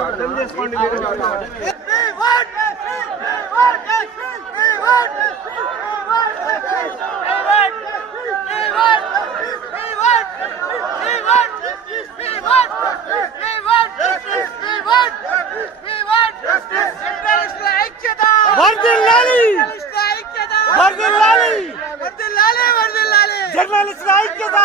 అర్థం చేసుకోండి జర్నలిస్ట్ ఐక్యత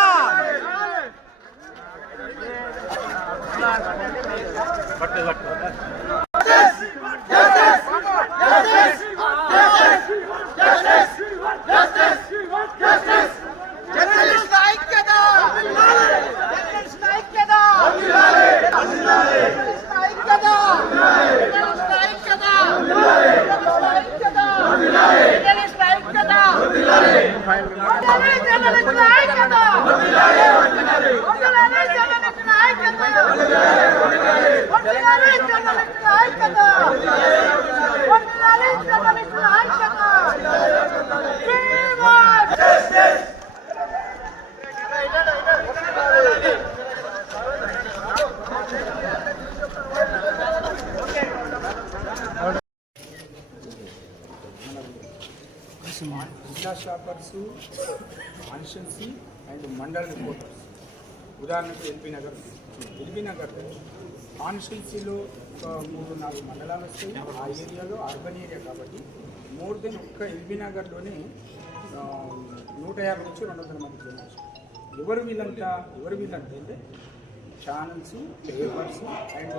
జిల్లా షాపర్స్ కాన్స్టిట్యున్సీ అండ్ మండల్ రిపోర్టర్స్. ఉదాహరణకు ఎల్బీ నగర్ ఎల్బీ నగర్. కాన్స్టిట్యున్సీలో ఒక మూడు నాలుగు మండలాలు వస్తాయి. ఆ ఏరియాలో అర్బన్ ఏరియా కాబట్టి మోర్ దెన్ ఒక్క ఎల్బీ నగర్లోనే నూట యాభై నుంచి రెండు వందల మంది జనాలు ఎవరు వీళ్ళంతా ఎవరు వీళ్ళంటే అంటే ఛానల్స్ పేపర్స్ అండ్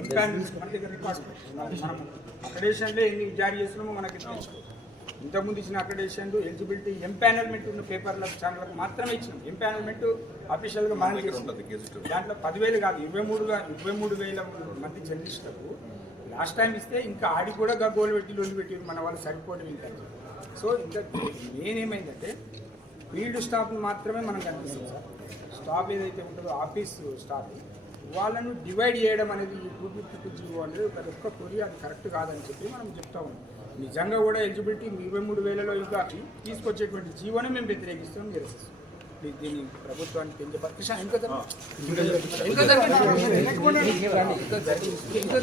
ఎంపానల్స్ మన దగ్గర రికార్డ్స్ మనం అక్కడేషన్లో ఎన్ని జారీ చేస్తున్నామో మనకి తెలుసు. ఇంతకుముందు ఇచ్చిన అక్రెడేషన్ ఎలిజిబిలిటీ ఎంపానల్మెంట్ ఉన్న పేపర్లకు ఛానళ్ళకు మాత్రమే ఇచ్చినాం ఎంపానల్మెంట్ అఫీషియల్గా ఇస్తుంది దాంట్లో పదివేలు కాదు ఇరవై మూడుగా ఇరవై మూడు వేల మంది జర్నలిస్టులకు లాస్ట్ టైం ఇస్తే ఇంకా ఆడి కూడా గగ్గోలు పెట్టి లోన్లు పెట్టి మన వాళ్ళు సరిపోవడం ఇంకా సో ఇంకా నేనేమైందంటే ఫీల్డ్ స్టాఫ్ మాత్రమే మనం కనిపిస్తుంది సార్. స్టాఫ్ ఏదైతే ఉంటుందో ఆఫీస్ స్టాఫ్ వాళ్ళను డివైడ్ చేయడం అనేది ఈ టూ ఫిఫ్టీ టూ జీవో అనేది ఒక ఒక్క కొరి అది కరెక్ట్ కాదని చెప్పి మనం చెప్తా ఉన్నాం. నిజంగా కూడా ఎలిజిబిలిటీ ఇరవై మూడు వేలలో ఇంకా తీసుకొచ్చేటువంటి జీవోనే మేము వ్యతిరేకిస్తాం నిరసిస్తాం దీ- దీన్ని ప్రభుత్వానికి తెలియప- కృష్ణ, ఇంకా జర- ఇంకా జర- ఇంకా జరిగింది. ఇంకా జరిగింది. ఇంకా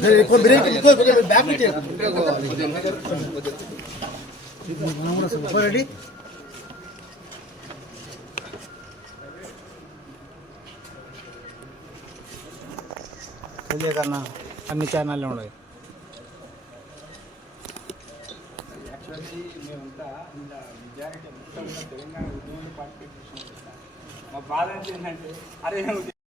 జరిగింది. కన్నా అన్ని ఛానల్లో ఉన్నాయి అంతా మేమంతా ఇలా మెజారిటీ మొత్తం తెలంగాణ ఉద్యమంలో పార్టిసిపేషన్ మా బాధ ఏంటంటే అరే